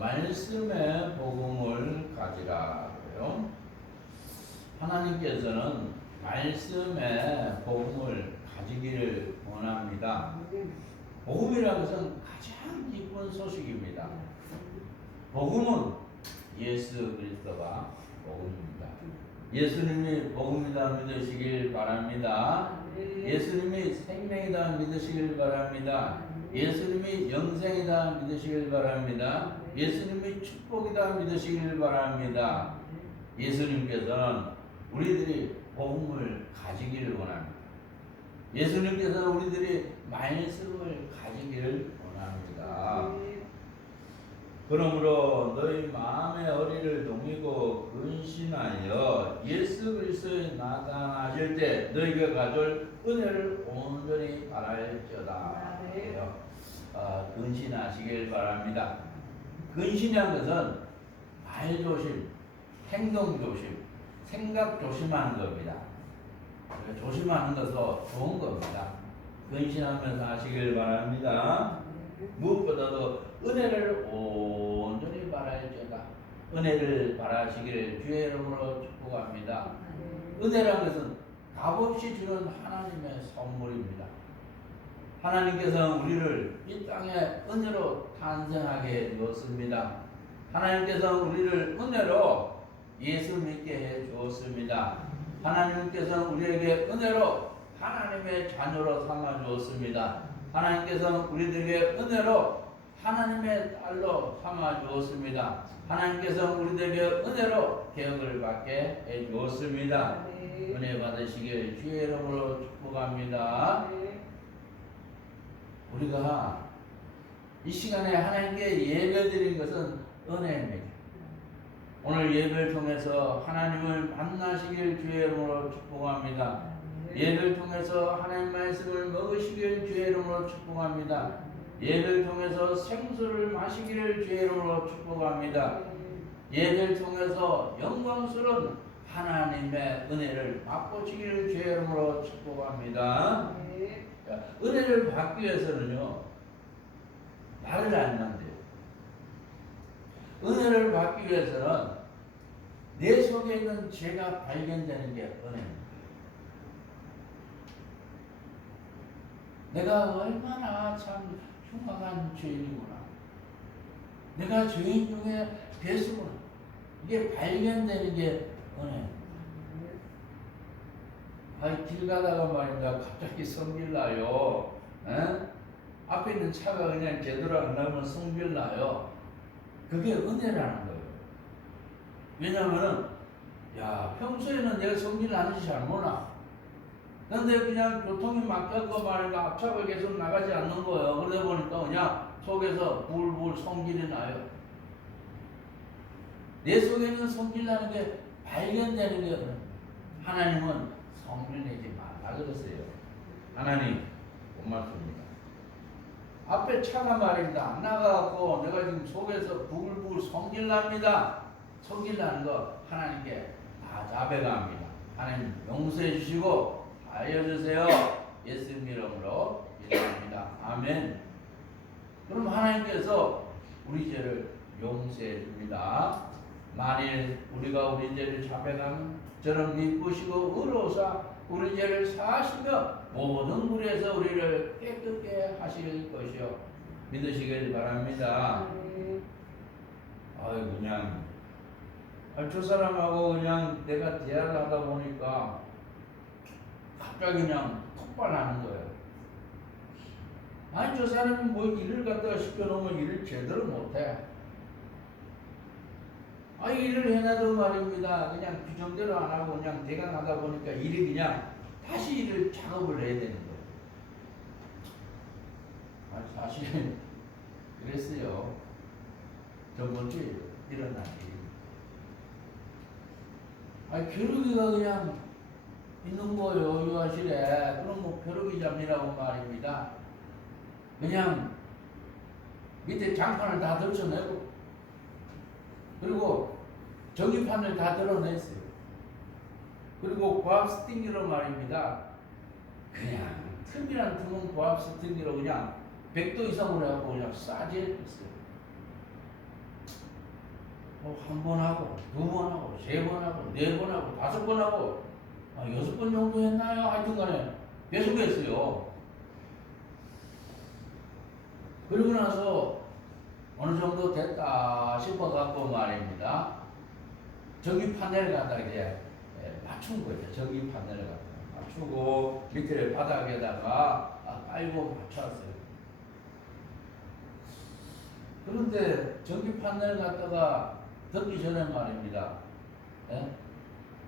말씀의 복음을 가지라고요. 하나님께서는 말씀의 복음을 가지기를 원합니다. 복음이라는 것은 가장 기쁜 소식입니다. 복음은 예수 그리스도가 복음입니다. 예수님이 복음이다 믿으시길 바랍니다. 예수님이 생명이다 믿으시길 바랍니다. 예수님이 영생이다 믿으시길 바랍니다. 예수님이 축복이다 믿으시길 바랍니다. 예수님께서는 우리들이 복음을 가지기를 원합니다. 예수님께서는 우리들이 말씀을 가지기를 원합니다. 그러므로 너희 마음의 어리를 동이고 근신하여 예수 그리스도에 나타나실 때 너희가 가질 은혜를 온전히 바랄지어다. 근신하시길 바랍니다. 근신한 것은 말 조심, 행동 조심, 생각 조심하는 겁니다. 조심하는 것은 좋은 겁니다. 근신하면서 하시길 바랍니다. 무엇보다도 은혜를 온전히 바랄지어다. 은혜를 바라시기를 주의 이름으로 축복합니다. 은혜라는 것은 값없이 주는 하나님의 선물입니다. 하나님께서는 우리를 이 땅에 은혜로 탄생하게 해 주었습니다. 하나님께서는 우리를 은혜로 예수 믿게 해 주었습니다. 하나님께서는 우리에게 은혜로 하나님의 자녀로 삼아 주었습니다. 하나님께서는 우리들에게 은혜로 하나님의 딸로 삼아 주었습니다. 하나님께서는 우리들에게 은혜로 개혁을 받게 해 주었습니다. 은혜 받으시길 주의 이름으로 축복합니다. 우리가 이 시간에 하나님께 예배드린 것은 은혜입니다. 오늘 예배를 통해서 하나님을 만나시길 주의 이름으로 축복합니다. 예배를 통해서 하나님 말씀을 먹으시길 주의 이름으로 축복합니다. 예배를 통해서 생수를 마시기를 주의 이름으로 축복합니다. 예배를 통해서 영광스러운 하나님의 은혜를 맛보시기를 주의 이름으로 축복합니다. 은혜를 받기 위해서는요, 말을 안 하면 돼요. 은혜를 받기 위해서는 내 속에 있는 죄가 발견되는 게 은혜입니다. 내가 얼마나 참 흉악한 죄인이구나. 내가 죄인 중에 괴수구나. 이게 발견되는 게 은혜입니다. 길 가다가 말입니다. 갑자기 성질 나요. 앞에 있는 차가 그냥 제대로 안 나오면 성질 나요. 그게 은혜라는 거예요. 왜냐하면은, 평소에는 내가 성질 나는지 잘 몰라. 근데 그냥 교통이 막혔고 말이니까 앞차가 계속 나가지 않는 거예요. 그러다 보니까 그냥 속에서 불불 성질이 나요. 내 속에는 성질 나는 게 발견되는 게 하나님은 성질 내지 말라 그랬어요. 하나님, 고맙습니다. 앞에 차가 말입니다. 안 나가고 내가 지금 속에서 부글부글 성질납니다. 성질나는 거 하나님께 다 자백합니다. 하나님 용서해 주시고 알려주세요. 예수님 이름으로 기도합니다. 아멘. 그럼 하나님께서 우리 죄를 용서해 줍니다. 만일 우리가 우리 죄를 자백하면 저는 미쁘시고 의로우사 우리 죄를 사하시며 모든 불에서 우리를 깨끗게 하실 것이요 믿으시길 바랍니다. 그냥 저 사람하고 그냥 내가 대화를 하다 보니까 갑자기 그냥 폭발하는 거예요. 저 사람이 뭐 일을 갖다가 시켜놓으면 일을 제대로 못해. 일을 해놔도 말입니다. 그냥 규정대로 안 하고 그냥 대강 하다 보니까 일이 그냥 다시 일을 작업을 해야 되는 거예요. 사실 그랬어요. 저번 주에 일어난 일이. 벼룩이가 그냥 있는 거예요. 유아실에. 그럼 뭐 벼룩이 잡이라고 말입니다. 그냥 밑에 장판을 다 덜쳐내고 그리고 전기판을 다 드러냈어요. 그리고 고압 스팅기로 말입니다. 그냥 틈이란 틈은 고압 스팅기로 그냥 100도 이상으로 해갖고 그냥 싸지했어요. 한 번 하고, 두 번 하고, 세 번 하고, 네 번 하고, 다섯 번 하고, 여섯 번 정도 했나요? 하여튼 간에 계속했어요. 그리고 나서 어느 정도 됐다 싶어갖고 말입니다. 전기 판넬을 갖다가 이제 맞춘 거죠. 전기 판넬을 갖다가 맞추고 밑에 바닥에다가 깔고 맞췄어요. 그런데 전기 판넬 갖다가 듣기 전에 말입니다. 예?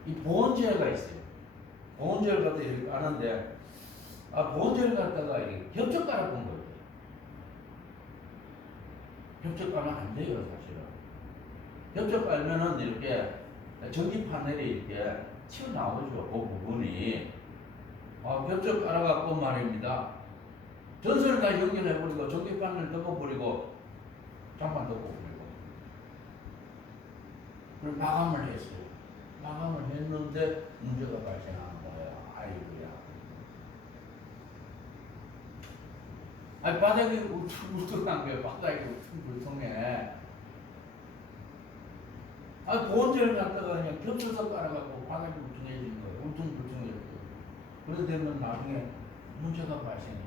이 보온젤가 있어요. 보온젤 갖다 이렇게 까는데 보온젤 갖다가 이렇게 겹쳐 깔아본 거예요. 겹쳐 깔면 안 돼요, 사실은. 겹쳐 깔면은 이렇게 전기 판넬이 이렇게 튀어나오죠, 그 부분이. 겹쳐 깔아갖고 말입니다. 전선까지 연결해버리고, 전기 판넬 덮어버리고, 장판 덮어버리고. 그럼 마감을 했어요. 마감을 했는데 문제가 발생한 거예요. 아이고야. 바닥이 울퉁불퉁한 거예요. 바닥이 울퉁불퉁해. 보온젤을 갖다가 그냥 겹쳐서 깔아갖고 바닥이 울퉁해진 거예요. 울퉁불퉁해졌고. 그러게 되면 나중에 문제가 발생해요.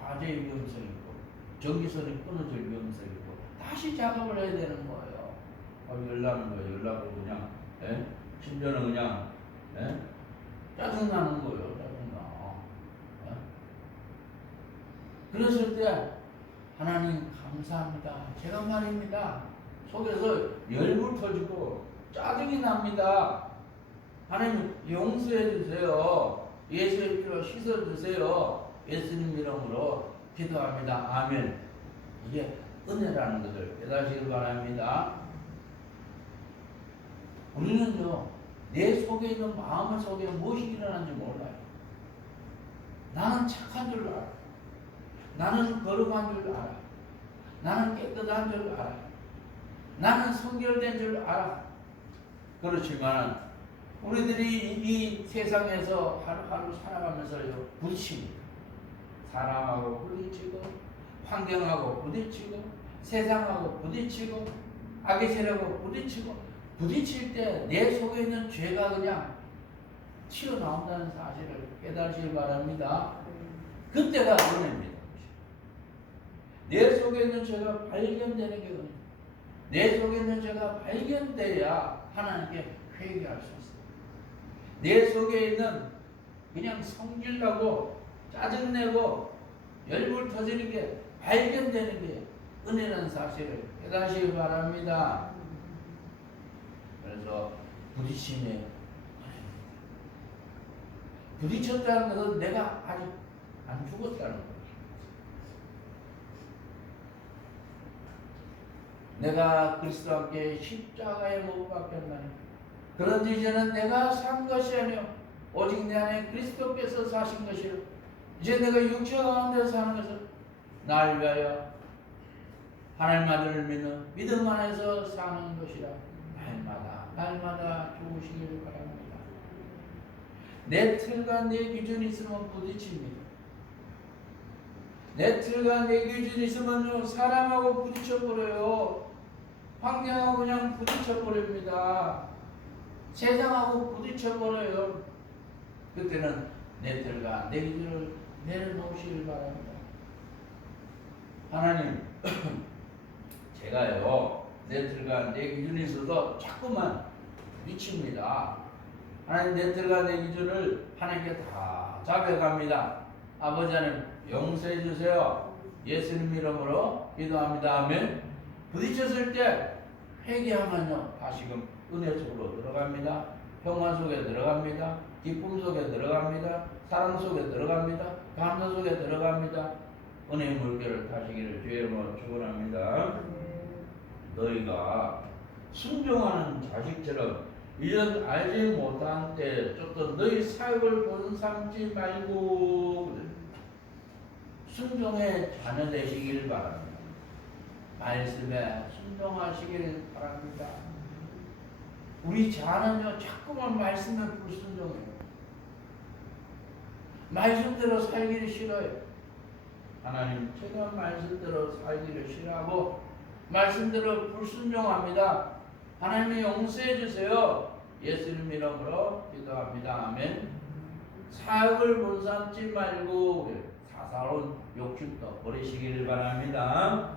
화재 위험성이 있고, 전기선이 끊어질 위험성이 있고, 다시 작업을 해야 되는 거예요. 열나는 거예요. 열나고 그냥, 심지어는 그냥, 짜증나는 거예요. 짜증나. 그랬을 때, 하나님 감사합니다. 제가 말입니다. 속에서 열불 터지고 짜증이 납니다. 하나님 용서해 주세요. 예수의 피로 씻어 주세요. 예수님 이름으로 기도합니다. 아멘. 이게 은혜라는 것을 깨닫시길 바랍니다. 우리는요, 내 속에 있는 마음 속에 무엇이 일어나는지 몰라요. 나는 착한 줄 알아. 나는 거룩한 줄 알아. 나는 깨끗한 줄 알아. 나는 성결된 줄 알아. 그렇지만 우리들이 이 세상에서 하루하루 살아가면서요, 부딪힙니다. 사람하고 부딪히고, 환경하고 부딪히고, 세상하고 부딪히고, 악의 세력하고 부딪히고, 부딪힐 때 내 속에 있는 죄가 그냥 튀어나온다는 사실을 깨달으시기 바랍니다. 그때가 은혜입니다. 내 속에 있는 죄가 발견되는 게 은혜입니다. 내 속에 있는 죄가 발견돼야 하나님께 회개할 수 있어요. 내 속에 있는 그냥 성질나고 짜증내고 열불 터지는 게 발견되는 게 은혜라는 사실을 깨닫으시기 바랍니다. 그래서 부딪힘에 부딪혔다는 것은 내가 아직 안 죽었다는 거예요. 내가 그리스도와 함께 십자가에 못 박혔나니 그런지 이제는 내가 산 것이 아니요 오직 내 안에 그리스도께서 사신 것이요 이제 내가 육체 가운데 사는 것은 날 위하여 하나님 아들을 믿는 믿음 안에서 사는 것이라 날마다 좋으시기를 바랍니다. 내 틀과 내 기준이 있으면 부딪힙니다. 내 틀과 내 기준이 있으면요 사람하고 부딪혀버려요. 환경하고 그냥 부딪혀버립니다. 세상하고 부딪혀버려요. 그때는 내 틀과 내 기준을 내려놓으시길 바랍니다. 하나님 제가요 내 틀과 내 기준이 있어도 자꾸만 미칩니다. 하나님 내 틀과 내 기준을 하나님께 다 잡아갑니다. 아버지 하나님 용서해 주세요. 예수님 이름으로 기도합니다. 아멘. 부딪혔을 때 회개하면요 다시금 은혜 속으로 들어갑니다. 평화 속에 들어갑니다. 기쁨 속에 들어갑니다. 사랑 속에 들어갑니다. 감사 속에 들어갑니다. 은혜의 물결을 타시기를 주의 이름으로 축원합니다. 너희가 순종하는 자식처럼 이런 알지 못한 때 쫓던 너희 사역을 본삼지 말고 순종의 자녀 되시길 바랍니다. 말씀에 순종하시길 바랍니다. 우리 자는요 자꾸만 말씀에 불순종해요. 말씀대로 살기를 싫어요. 하나님 제가 말씀대로 살기를 싫어하고 말씀대로 불순종합니다. 하나님이 용서해 주세요. 예수님 이름으로 기도합니다. 아멘. 사역을 분삼지 말고 사사로운 욕심도 버리시길 바랍니다.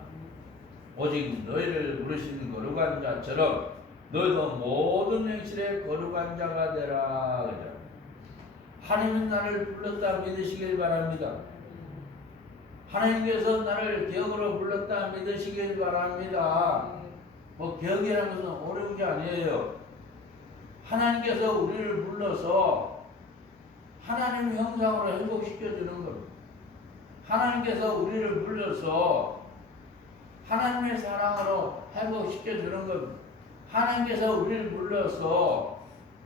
오직 너희를 부르신 거룩한 자처럼 너희도 모든 행실에 거룩한 자가 되라. 하나님은 나를 불렀다 믿으시길 바랍니다. 하나님께서 나를 기억으로 불렀다 믿으시길 바랍니다. 뭐 기억이라는 것은 어려운 게 아니에요. 하나님께서 우리를 불러서 하나님 형상으로 회복시켜주는 겁니다. 하나님께서 우리를 불러서 하나님의 사랑으로 회복시켜주는 겁니다. 하나님께서 우리를 불러서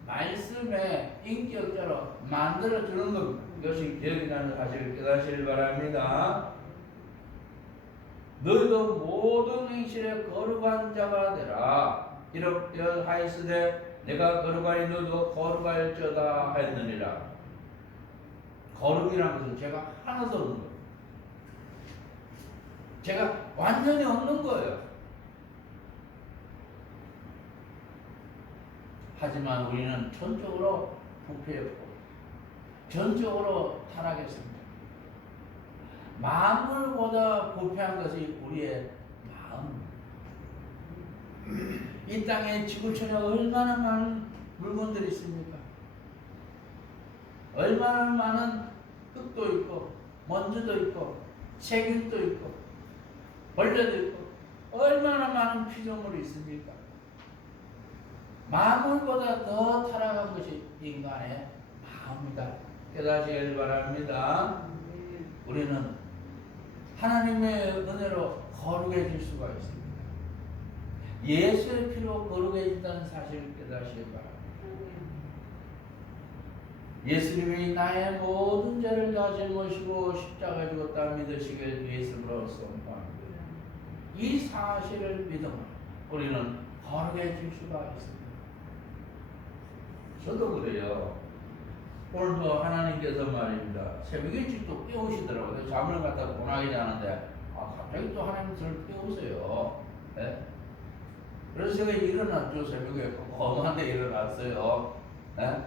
말씀의 인격자로 만들어주는 겁니다. 이것이 기억이라는 사실을 깨닫시길 바랍니다. 너희도 모든 행실에 거룩한 자가 되라. 이렇게 하였으되 내가 거룩하니 너도 거룩할지어다 하였느니라. 거룩이라는 것은 제가 하나도 없는 거예요. 제가 완전히 없는 거예요. 하지만 우리는 전적으로 부패했고 전적으로 타락했습니다. 만물보다 부패한 것이 우리의 마음. 이 땅에 지구촌에 얼마나 많은 물건들이 있습니까? 얼마나 많은 흙도 있고 먼지도 있고 세균도 있고 벌레도 있고 얼마나 많은 피조물이 있습니까? 만물보다 더 타락한 것이 인간의 마음이다. 깨닫시길 바랍니다. 우리는 하나님의 은혜로 거룩해질 수가 있습니다. 예수의 피로 거룩해진다는 사실을 깨닫시길 바랍니다. 예수님이 나의 모든 죄를 다 짊어지고 십자가에 죽었다 믿으시길 예수로 선포합니다. 이 사실을 믿으면 우리는 거룩해질 수가 있습니다. 저도 그래요. 오늘도 하나님께서 말입니다. 새벽에 일찍 또 깨우시더라고요. 잠을 갖다 권하기 자는데 갑자기 또 하나님 저를 깨우세요. 네? 그래서 제가 일어났죠. 새벽에 거만한데 일어났어요. 네?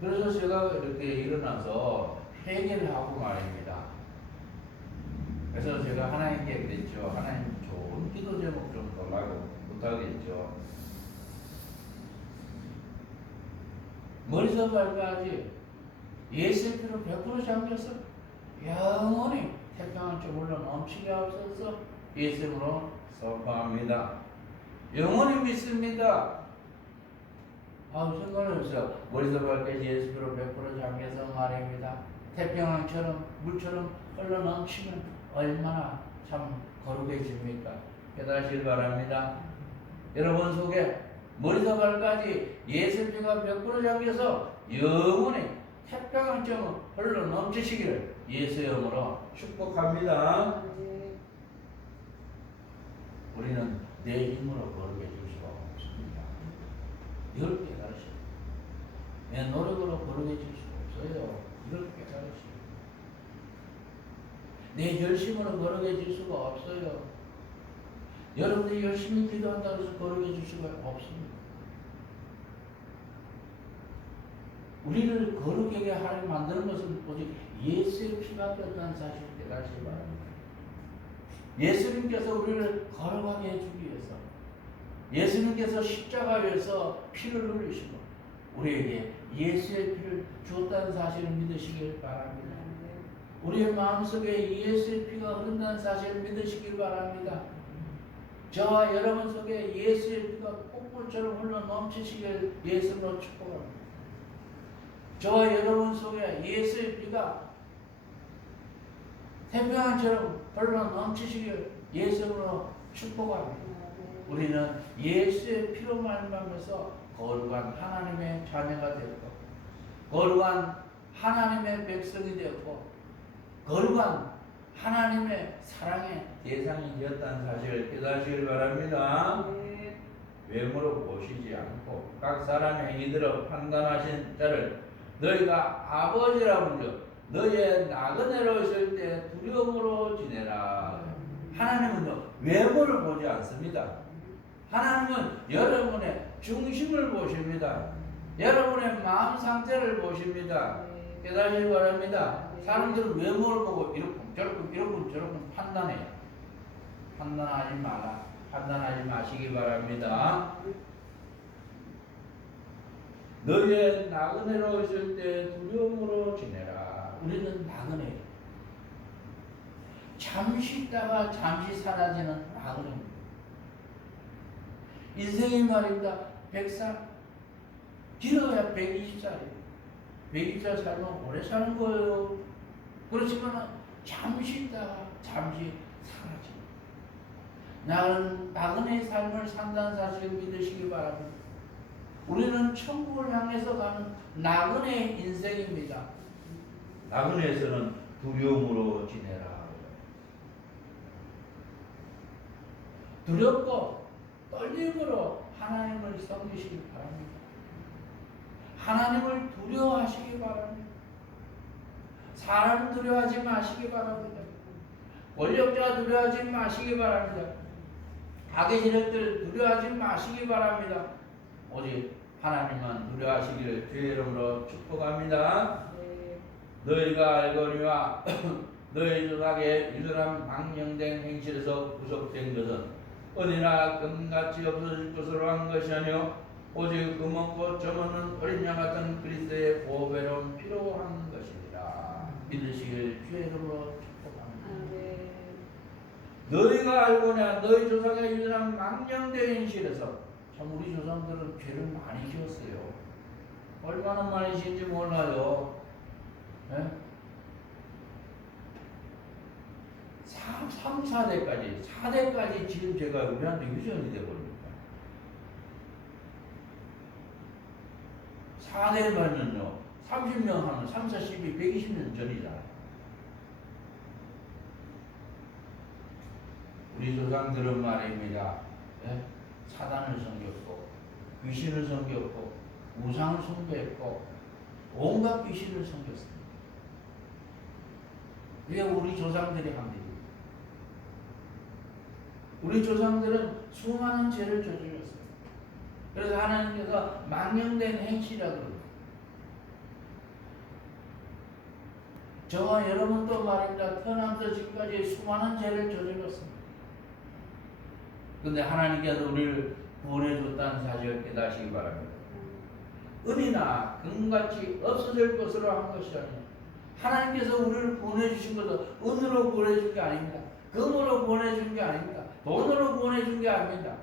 그래서 제가 이렇게 일어나서 회개를 하고 말입니다. 그래서 제가 하나님께 그랬죠. 하나님 좋은 기도 제목 좀 달라고 부탁했죠. 머리서 발까지 예수의 피로 100% 잠겨서 영원히 태평한 쪽으로 넘치게 하옵소서. 예수님으로 선포합니다. 영원히 믿습니다. 생각해보세요. 머리서 발까지 예수 피로 100% 잠겨서 말입니다. 태평양처럼 물처럼 흘러 넘치면 얼마나 참 거룩해집니까? 깨닫시길 바랍니다. 여러분 속에 머리서 발까지 예수 피가 100% 잠겨서 영원히 태평양처럼 흘러 넘치시기를 예수의 이름으로 축복합니다. 우리는 내 힘으로 거룩해질 수가 없습니다. 이걸 깨달으시오. 내 노력으로 거룩해질 수가 없어요. 이걸 깨달으시오. 내 열심으로 거룩해질 수가 없어요. 여러분들이 열심히 기도한다고 해서 거룩해질 수가 없습니다. 우리를 거룩하게 하려 만드는 것은 오직 예수의 피밖에 없다는 사실을 깨닫시기 바랍니다. 예수님께서 우리를 거룩하게 해주기 위해서 예수님께서 십자가에서 피를 흘리시고 우리에게 예수의 피를 주었다는 사실을 믿으시길 바랍니다. 우리의 마음속에 예수의 피가 흐른다는 사실을 믿으시길 바랍니다. 저와 여러분 속에 예수의 피가 폭포처럼 흘러 넘치시길 예수로 축복합니다. 저와 여러분 속에 예수의 피가 태평양처럼 흘러 넘치시길 예수로 축복합니다. 우리는 예수의 피로 말미암아서 거룩한 하나님의 자녀가 되었고 거룩한 하나님의 백성이 되었고 거룩한 하나님의 사랑의 대상이 되었다는 사실을 깨닫시길 바랍니다. 외모로 보시지 않고 각 사람의 행위대로 판단하신 자를 너희가 아버지라 부르 너희의 나그네로 있을 때 두려움으로 지내라. 하나님은요, 외모를 보지 않습니다. 하나님은 여러분의 중심을 보십니다. 여러분의 마음 상태를 보십니다. 깨달으시기 바랍니다. 사람들은 외모를 보고 이렇게 저렇게 판단해요. 판단하지 마라. 판단하지 마시기 바랍니다. 너의 나그네로 있을 때 두려움으로 지내라. 우리는 나그네. 잠시 있다가 잠시 사라지는 나그네입니다. 인생이 말입니다. 100살. 길어야 120살이에요. 120살 살면 오래 사는 거예요. 그렇지만 잠시 있다가 잠시 사라집니다. 나는 나그네의 삶을 산다는 사실을 믿으시기 바랍니다. 우리는 천국을 향해서 가는 나그네의 인생입니다. 나그네에서는 두려움으로 지내라. 두렵고 떨림으로 하나님을 섬기시기 바랍니다. 하나님을 두려워하시기 바랍니다. 사람 두려워하지 마시기 바랍니다. 권력자 두려워하지 마시기 바랍니다. 악의 세력들 두려워하지 마시기 바랍니다. 오직 하나님만 두려워하시기를 주의 이름으로 축복합니다. 너희가 알거니와 너희 조상의 유전한 망령된 행실에서 구속된 것은 은이나 금같이 없어질 것으로 한 것이 아니요 오직 금없고 점없는 어린 양 같은 그리스도의 보배로운 피로 한 것이니라. 믿으시길 주의 이름으로 축복합니다. 너희가 알거냐 너희 조상의 유전한 망령된 행실에서 참 우리 조상들은 죄를 많이 지었어요. 얼마나 많이 지은지 몰라요. 네? 3, 4대까지 지은 죄가 우리한테 유전이 되어버립니다. 4대면은요, 30년 하면 3, 4, 12, 120년 전이잖아요. 우리 조상들은 말입니다. 네? 사단을 섬겼고, 귀신을 섬겼고, 우상을 숭배했고, 온갖 귀신을 섬겼습니다. 이게 우리 조상들이 합니다. 우리 조상들은 수많은 죄를 저질렀어요. 그래서 하나님께서 망령된 행실이라고 그럽니다. 저와 여러분도 말입니다. 태어나면서 지금까지 수많은 죄를 저질렀습니다. 그런데 하나님께서 우리를 구원해줬다는 사실을 깨닫시기 바랍니다. 은이나 금같이 없어질 것으로 한 것이 아니에요. 하나님께서 우리를 구원해주신 것은 은으로 구원해준 게 아닙니다. 금으로 구원해준 게 아닙니다. 돈으로 구원해준 게 아닙니다.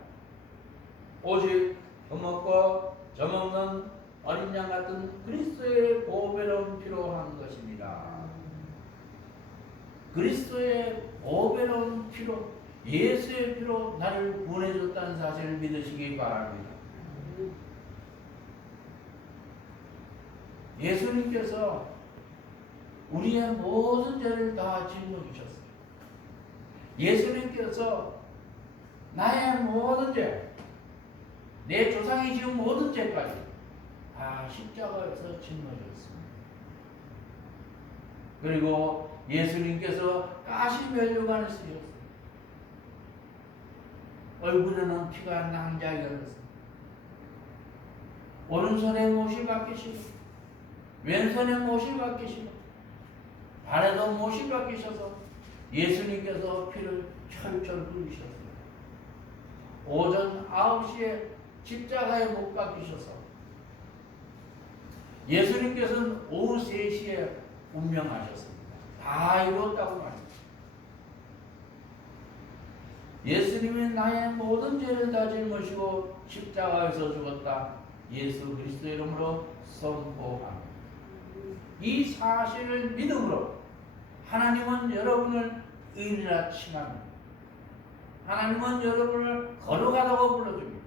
오직 금없고 점없는 어린 양 같은 그리스도의 보배로운 피로 한 것입니다. 그리스도의 보배로운 피로, 예수의 피로 나를 구원해줬다는 사실을 믿으시기 바랍니다. 예수님께서 우리의 모든 죄를 다 짊어지셨어요. 예수님께서 나의 모든 죄, 내 조상이 지은 모든 죄까지 다 십자가에서 짊어졌습니다. 그리고 예수님께서 가시면류관을 쓰셨어요. 얼굴에는 피가 낭자하게 흘렀습니다. 오른손에 못이 박히시고 왼손에 못이 박히시고 발에도 못이 박히셔서 예수님께서 피를 철철 흘리셨어요. 오전 9시에 십자가에 못 박히셔서 예수님께서는 오후 3시에 운명하셨습니다. 다 이뤘다고 말합니다. 예수님이 나의 모든 죄를 다 짊어지고 십자가에서 죽었다. 예수 그리스도 이름으로 선포합니다. 이 사실을 믿음으로 하나님은 여러분을 의인이라 칭합니다. 하나님은 여러분을 거룩하다고 불러줍니다.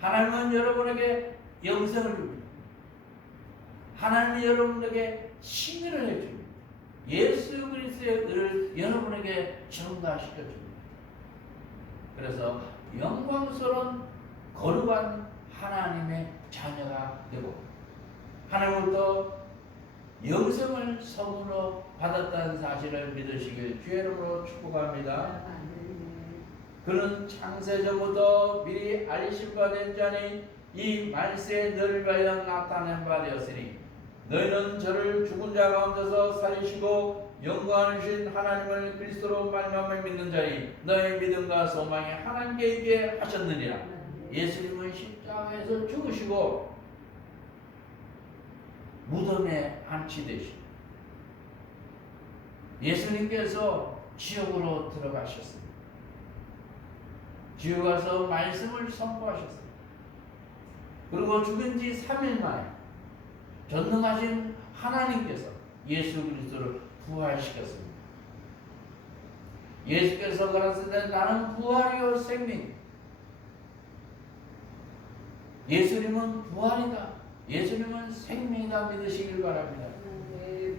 하나님은 여러분에게 영생을 줍니다. 하나님은 여러분에게 칭의를 해줍니다. 예수 그리스도의 의를 여러분에게 전가시켜줍니다. 그래서 영광스러운 거룩한 하나님의 자녀가 되고 하나님으로부터 영생을 선물로 받았다는 사실을 믿으시길 주의 이름으로 축복합니다. 그는 창세전부터 미리 알리신 바 된 자니 이 말세에 너를 위하여 나타낸 바 되었으니 너희는 저를 죽은 자 가운데서 살리시고 영광하신 하나님을 그리스도로 말미암아 믿는 자니 너의 믿음과 소망이 하나님께 있게 하셨느니라. 예수님은 십자가에서 죽으시고 무덤에 안치되시고 예수님께서 지옥으로 들어가셨습니다. 지옥 가서 말씀을 선포하셨습니다. 그리고 죽은 지 3일 만에 전능하신 하나님께서 예수 그리스도를 부활시켰습니다. 예수께서 그랬을 때 나는 부활이요 생명. 예수님은 부활이다. 예수님은 생명이다 믿으시길 바랍니다.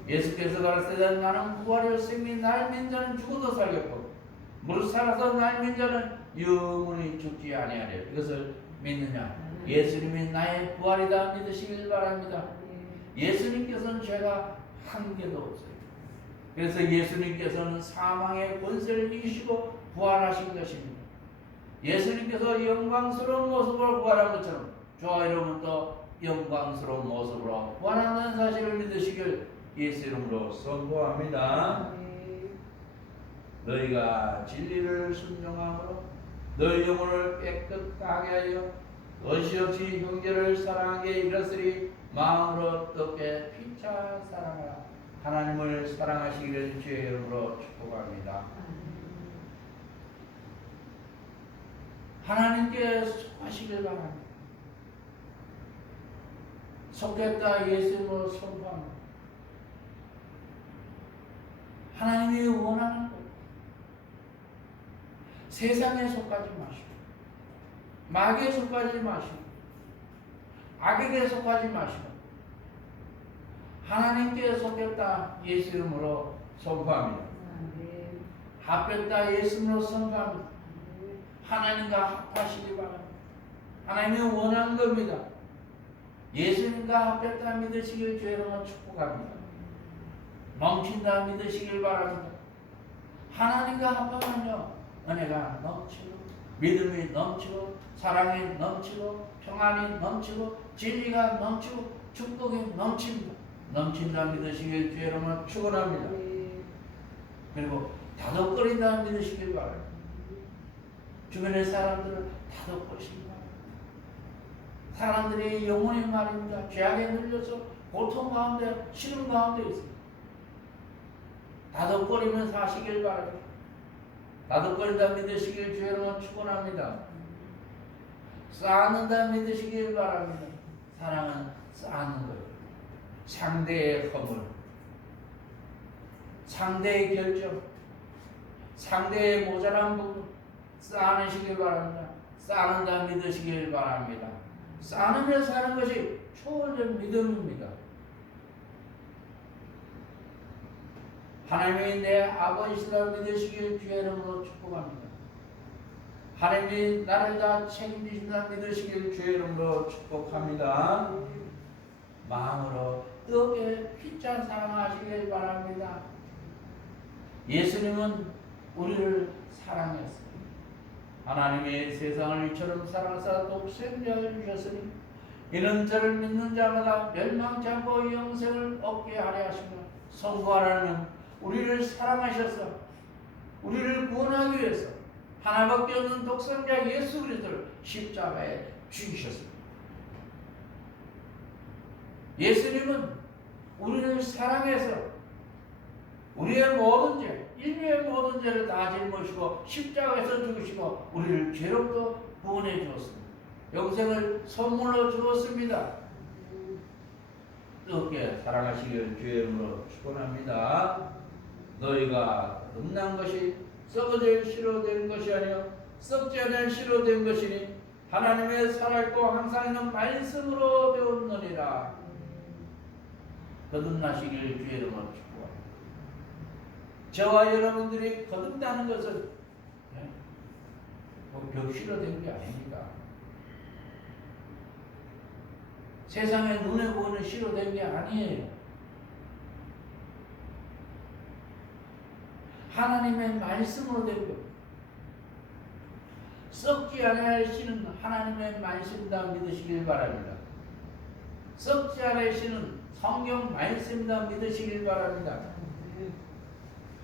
예수께서 가르치되 나는 부활이요 생명, 날 믿는 자는 죽어도 살겠고 무릇 살아서 날 믿는 자는 영원히 죽지 아니하리라. 이것을 믿느냐? 예수님이 나의 부활이다 믿으시길 바랍니다. 예수님께서는 죄가 한 개도 없어요. 그래서 예수님께서는 사망의 권세를 이기시고 부활하신 것입니다. 예수님께서 영광스러운 모습으로 부활한 것처럼 저와 여러분도 영광스러운 모습으로 부활한다는 사실을 믿으시길 예수 이름으로 선포합니다. 너희가 진리를 순종함으로 너희 영혼을 깨끗하게 하여 어시없이 형제를 사랑하게 이르으리 마음으로 뜻게 피차 사랑하라. 하나님을 사랑하시기를 주의 이름으로 축복합니다. 하나님께 속하시길 바랍니다. 속겠다 예수님으로 선포합니다. 하나님이 원하는 것, 세상에 속하지 마시고 마귀에 속하지 마시고 악에게 속하지 마시고 하나님께 속겠다 예수 이름으로 선포합니다. 합했다 예수 이름으로 선포합니다. 하나님과 합하시기 바랍니다. 하나님이 원하는 겁니다. 예수님과 합했다 믿으시길 주의 이름으로 축복합니다. 넘친다 믿으시길 바랍니다. 하나님과 합하면요 은혜가 넘치고 믿음이 넘치고 사랑이 넘치고 평안이 넘치고 진리가 넘치고 축복이 넘칩니다. 넘친다 믿으시길 주의 이름으로 축원합니다. 그리고 다독거린다 믿으시길 바랍니다. 주변의 사람들을 다독거리시기 바랍니다. 사람들이 영혼이 말입니다. 죄악에 눌려서 고통 가운데 시름 가운데 있습니다. 다독거리면서 하시길 바랍니다. 다독거린다 믿으시길 주의 이름으로 축원합니다. 쌓는다 믿으시길 바랍니다. 사랑은 쌓는 거예요. 상대의 허물, 상대의 결정, 상대의 모자란 부분 쌓으시길 바랍니다. 쌓는다 믿으시길 바랍니다. 쌓으며 사는 것이 초월된 믿음입니다. 하나님이 내 아버지시라 믿으시길 주의 이름으로 축복합니다. 하나님이 나를 다 책임지신다 믿으시길 주의 이름으로 축복합니다. 마음으로 뜨겁게 피차 사랑하시길 바랍니다. 예수님은 우리를 사랑했습니다. 하나님의 세상을 이처럼 사랑하사 독생자를 주셨으니 이는 저를 믿는 자마다 멸망치 않고 영생을 얻게 하려 하시며 성부 하나님은 우리를 사랑하셔서 우리를 구원하기 위해서 하나밖에 없는 독생자 예수 그리스도를 십자가에 죽이셨습니다. 예수님은 우리를 사랑해서 우리의 모든 죄, 인류의 모든 죄를 다 짊어지고 십자가에서 죽으시고 우리를 죄로부터 구원해 주었습니다. 영생을 선물로 주었습니다. 뜨겁게 사랑하시길 주의 이름으로 축원합니다. 너희가 음란 것이 썩어질 시로 된 것이 아니요 썩지 않을 시로 된 것이니 하나님의 살아있고 항상 있는 말씀으로 되었느니라. 거듭나시길 주의 이름으로 축복합니다. 저와 여러분들이 거듭나는 것은 벽시로 된 게 아닙니다. 세상에 눈에 보이는 시로 된 게 아니에요. 하나님의 말씀으로 된 겁니다. 썩지 않으시는 하나님의 말씀이다 믿으시길 바랍니다. 썩지 않으시는 성경 말씀이다 믿으시길 바랍니다.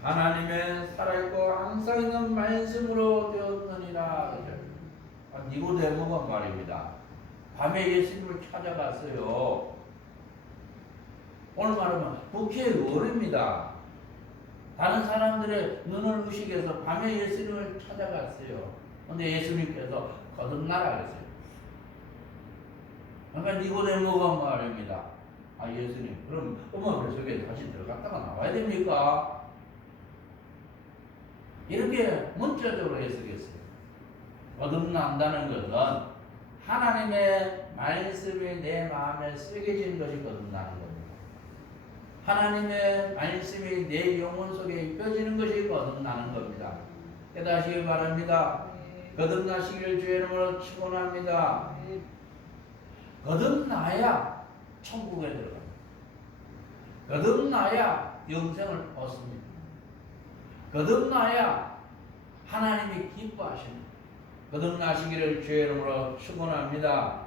하나님의 살아있고 항상 있는 말씀으로 되었느니라. 니고데모가 말입니다. 밤에 예수님을 찾아갔어요. 오늘 말하면 국회의원입니다. 다른 사람들의 눈을 의식해서 밤에 예수님을 찾아갔어요. 근데 예수님께서 거듭나라 그랬어요. 그러니까 니고데모가 말입니다. 아 예수님 그럼 엄마 뱃속에 다시 들어갔다가 나와야 됩니까? 이렇게 문자적으로 해석했어요. 거듭난다는 것은 하나님의 말씀이 내 마음에 새겨진 것이 거듭나는 겁니다. 하나님의 말씀이 내 영혼 속에 입혀지는 것이 거듭나는 겁니다. 깨닫시길 바랍니다. 거듭나시기를 주의 이름으로 축원합니다. 거듭나야 천국에 들어갑니다. 거듭나야 영생을 얻습니다. 거듭나야 하나님이 기뻐하십니다. 거듭나시기를 주의 이름으로 축원합니다.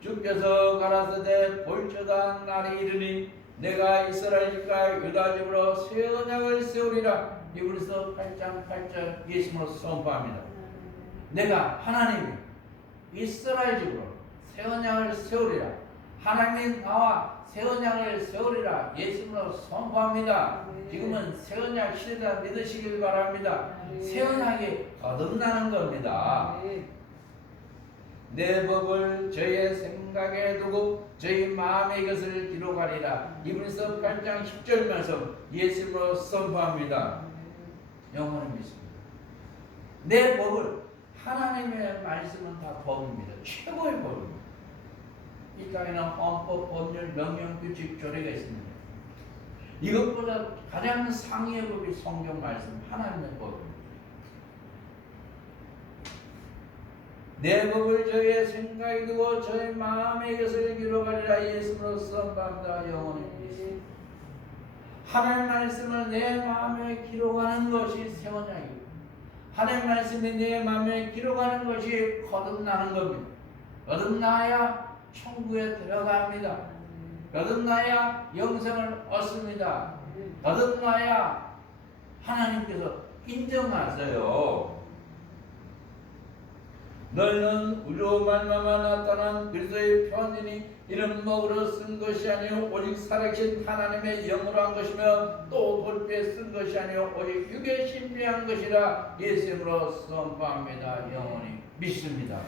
주께서 가라사대 볼지어다 날이 이르니 내가 이스라엘 집과 유다 집으로 새 언약을 세우리라. 이브리서 8장 8절 예수님으로 선포합니다. 내가 하나님이 이스라엘 집으로 새 언약을 세우리라. 하나님이 나와 새 언약을 세우리라. 예수님으로 선포합니다. 지금은 새 언약 시대다 믿으시길 바랍니다. 새 언약이 거듭나는 겁니다. 내 법을 저의 생각에 두고 저희 마음의 것을 기록하리라. 이브리서 8장 10절 말씀 예수님으로 선포합니다. 영원히 믿습니다. 내 법을 하나님의 말씀은 다 법입니다. 최고의 법입니다. 이 땅에는 헌법, 법률, 명령, 규칙, 조례가 있습니다. 이것보다 가장 상위의 법이 성경 말씀, 하나님의 법입니다. 내 법을 저의 생각에 두고 저의 마음의 것을 기록하리라. 예수로 선포합니다. 영원히 믿습니다. 하나님의 말씀을 내 마음에 기록하는 것이 새 언약이고 하나님의 말씀이 내 마음에 기록하는 것이 거듭나는 겁니다. 거듭나야 천국에 들어갑니다. 거듭나야 영생을 얻습니다. 거듭나야 하나님께서 인정하세요. 너희는 우리로 말미암아 나타난 그리스도의 편이니 이는 먹으러 쓴 것이 아니요 오직 살아계신 하나님의 영으로 한 것이며 또 볼pe에 쓴 것이 아니요 오직 육에 신비한 것이라. 예수님으로 선포합니다. 영원히 믿습니다.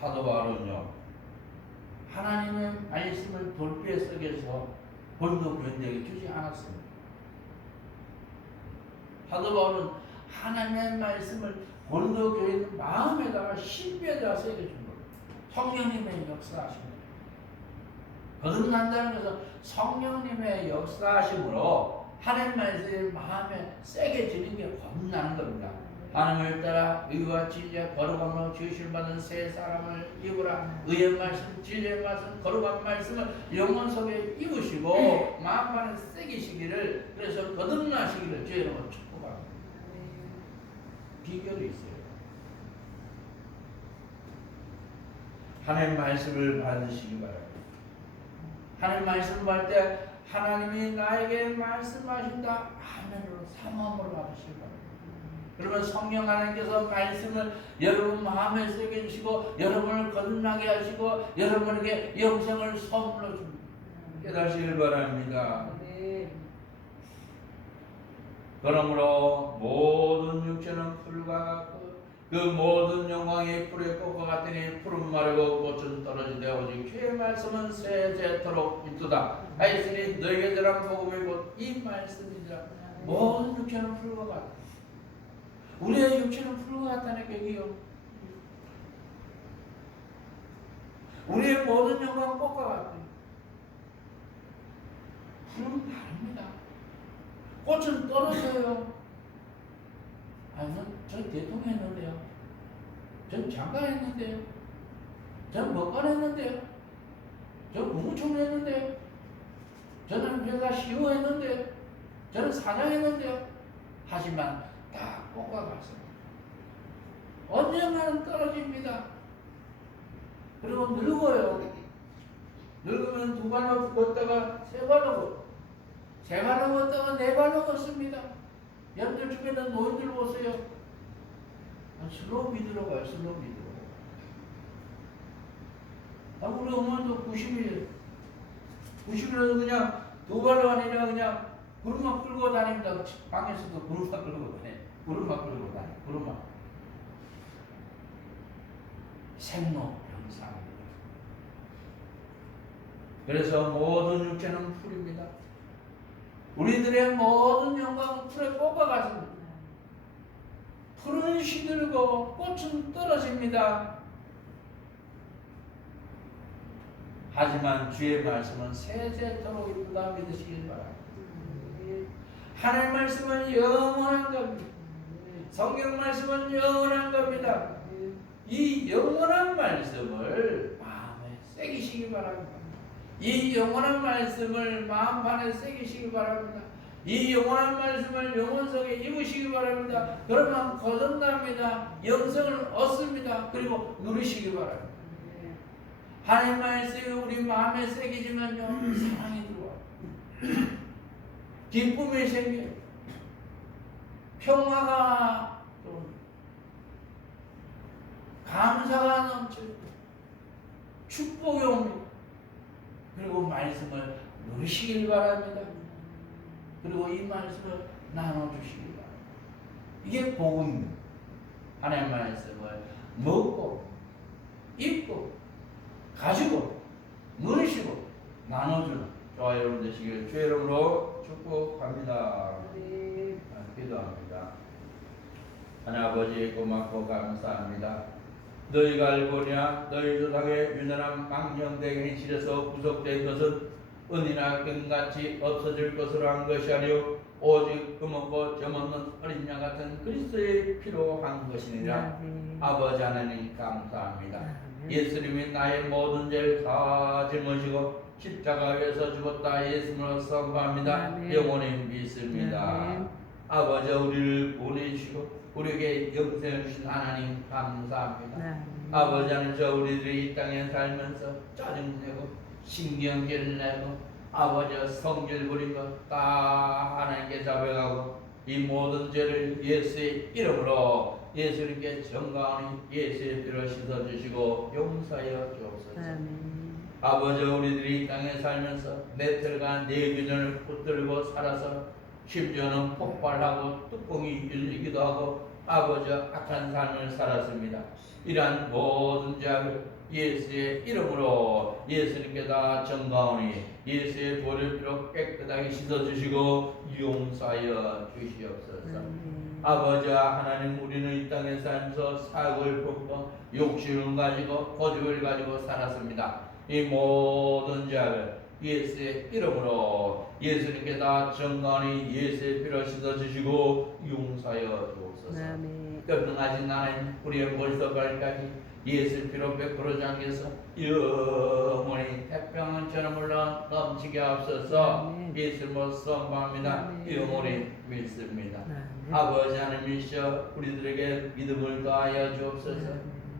사도 바울은요 하나님의 말씀을 돌pe에 쓰게해서 본도 교인들에게 주지 않았습니다. 사도 바울은 하나님의 말씀을 본도 교인 마음에다가 신비에다가 새겨준 겁니다. 성령님의 역사하십니다. 거듭난다는 것은 성령님의 역사하심으로 하나님 말씀이 마음에 새겨지는 게 거듭나는 겁니다. 하나님을 따라 의와 진리와 거룩함으로 지으심 받은 새 사람을 입으라. 의의 말씀, 진리의 말씀, 거룩한 말씀을 영혼 속에 입으시고 마음 안에 새기시기를, 그래서 거듭나시기를 주의 이름으로 축복합니다. 비결이 있어요. 하나님 말씀을 받으시기 바랍니다. 하나님 말씀을 받을 때 하나님이 나에게 말씀하신다 아멘으로 사모함으로 받으시기 바랍니다. 그러면 성령 하나님께서 말씀을 여러분 마음에 새겨주시고 여러분을 거듭나게 하시고 여러분에게 영생을 선물로 줍니다. 깨닫시길 바랍니다. 그러므로 모든 육체는 풀과 같고 그 모든 영광이 풀의 꽃과 같으니 풀은 마르고 꽃은 떨어지되 오직 주의 말씀은 세세토록 있도다 하였으니 너희에게 전한 복음이 곧 이 말씀이니라. 모든 육체는 풀과 같다. 우리의 육체는 풀과 같다는 얘기요. 우리의 모든 영광은 꽃과 같아요. 풀은 다릅니다. 꽃은 떨어져요. 아니, 저 대통령 했는데요. 전 장관 했는데요. 전 법관 했는데요. 전 국무총리 했는데요. 저는 회사 시우했는데, 저는 사장했는데요. 하지만 다 꺾어갔습니다. 언젠가는 떨어집니다. 그리고 늙어요. 늙으면 두 발로 걷다가 세 발로 걷고, 세 발로 걷다가 네 발로 걷습니다. 여러분들 주변에 노인들 보세요. 슬로우 미드로 가요. 슬로우 미드로. 우리 어머니도 90이에요. 90이라도 그냥 두 발로 아니라 그냥 구름만 끌고 다닙니다. 방에서도 구름만 끌고 다녀요. 구름만 끌고 다녀요. 구름만. 생로병사입니다. 그래서 모든 육체는 풀입니다. 우리들의 모든 영광은 풀에 꽂아갔습니다. 풀은 시들고 꽃은 떨어집니다. 하지만 주의 말씀은 세세토록 이쁘다 믿으시길 바랍니다. 하나님 말씀은 영원한 겁니다. 성경 말씀은 영원한 겁니다. 이 영원한 말씀을 마음에 새기시기 바랍니다. 이 영원한 말씀을 마음판에 새기시기 바랍니다. 이 영원한 말씀을 영혼 속에 입으시기 바랍니다. 그러면 거듭납니다. 영생을 얻습니다. 그리고 누리시기 바랍니다. 하나님 말씀이 우리 마음에 새기지면요, 사랑이 들어와요. 기쁨이 생겨요. 평화가 들어옵니다. 감사가 넘쳐요. 축복이 옵니다. 그리고 말씀을 누리시길 바랍니다. 그리고 이 말씀을 나눠주시길 바랍니다. 이게 복음입니다. 하나님의 말씀을 먹고 입고 가지고 누리시고 나눠주는 저와 여러분 되시길 주의 이름으로 축복합니다. 기도합니다. 하나님 아버지 고맙고 감사합니다. 너희가 알거냐 너희 조상의 유난한 망령된 행실에서 구속된 것은 은이나 금같이 없어질 것으로 한 것이 아니요 오직 금없고 점없는 어린 양 같은 그리스도의 피로 한 것이니라. 아버지 하나님 감사합니다. 예수님이 나의 모든 죄를 다 짊어지고 십자가에서 죽었다 예수님으로 선포합니다. 영원히 믿습니다. 아버지 우리를 보내주시고 우리에게 영생을 주신 하나님 감사합니다. 아버지 하나님 저 우리들이 이 땅에 살면서 짜증내고 신경질 내고 아버지 성질 부린 것 다 하나님께 자백하고 이 모든 죄를 예수의 이름으로 예수님께 정강하니 예수의 피로 씻어주시고 용서하여 주옵소서. 아버지 우리들이 이 땅에 살면서 내틀간 내균을 붙들고 살아서 심지어는 폭발하고 뚜껑이 열리기도 하고 아버지 악한 삶을 살았습니다. 이러한 모든 죄악을 예수의 이름으로 예수님께 다 정가오니 예수의 보혈 피로 깨끗하게 씻어주시고 용서하여 주시옵소서. 아버지와 하나님 우리는 이 땅에 살면서 사역을 품고 욕심을 가지고 고집을 가지고 살았습니다. 이 모든 죄악을 예수의 이름으로 예수님께 다 정가오니 예수의 피로 씻어주시고 용서하여 주옵소서. 권능하신 하나님 우리의 머리부터 발까지 예수 피로 100% 장에서 영원히 태평한처럼 흘러 넘치게 하옵소서. 예수님으로 선포합니다. 영원히 믿습니다. 아버지 하나님이시여 우리들에게 믿음을 더하여 주옵소서.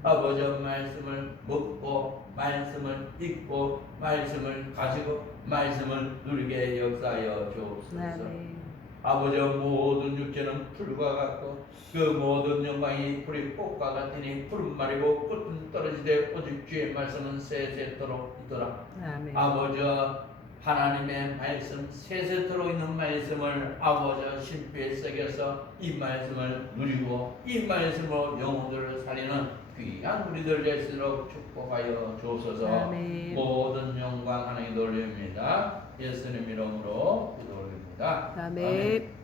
아버지 말씀을 먹고 말씀을 읽고 말씀을 가지고 말씀을 누리게 역사하여 주옵소서. 아버지 모든 육체는 풀과 같고 그 모든 영광이 풀이 꽃과 같으니 푸른 말이고 꽃은 떨어지되 오직 주의 말씀은 세세토록 있더라. 아버지 하나님의 말씀 세세토록 있는 말씀을 아버지 심표에 새겨서 이 말씀을 누리고 이 말씀으로 영혼들을 살리는 귀한 우리들 될수록 축복하여 주옵소서. 모든 영광 하나님 돌립니다. 예수님 이름으로 기도드립니다. 아멘.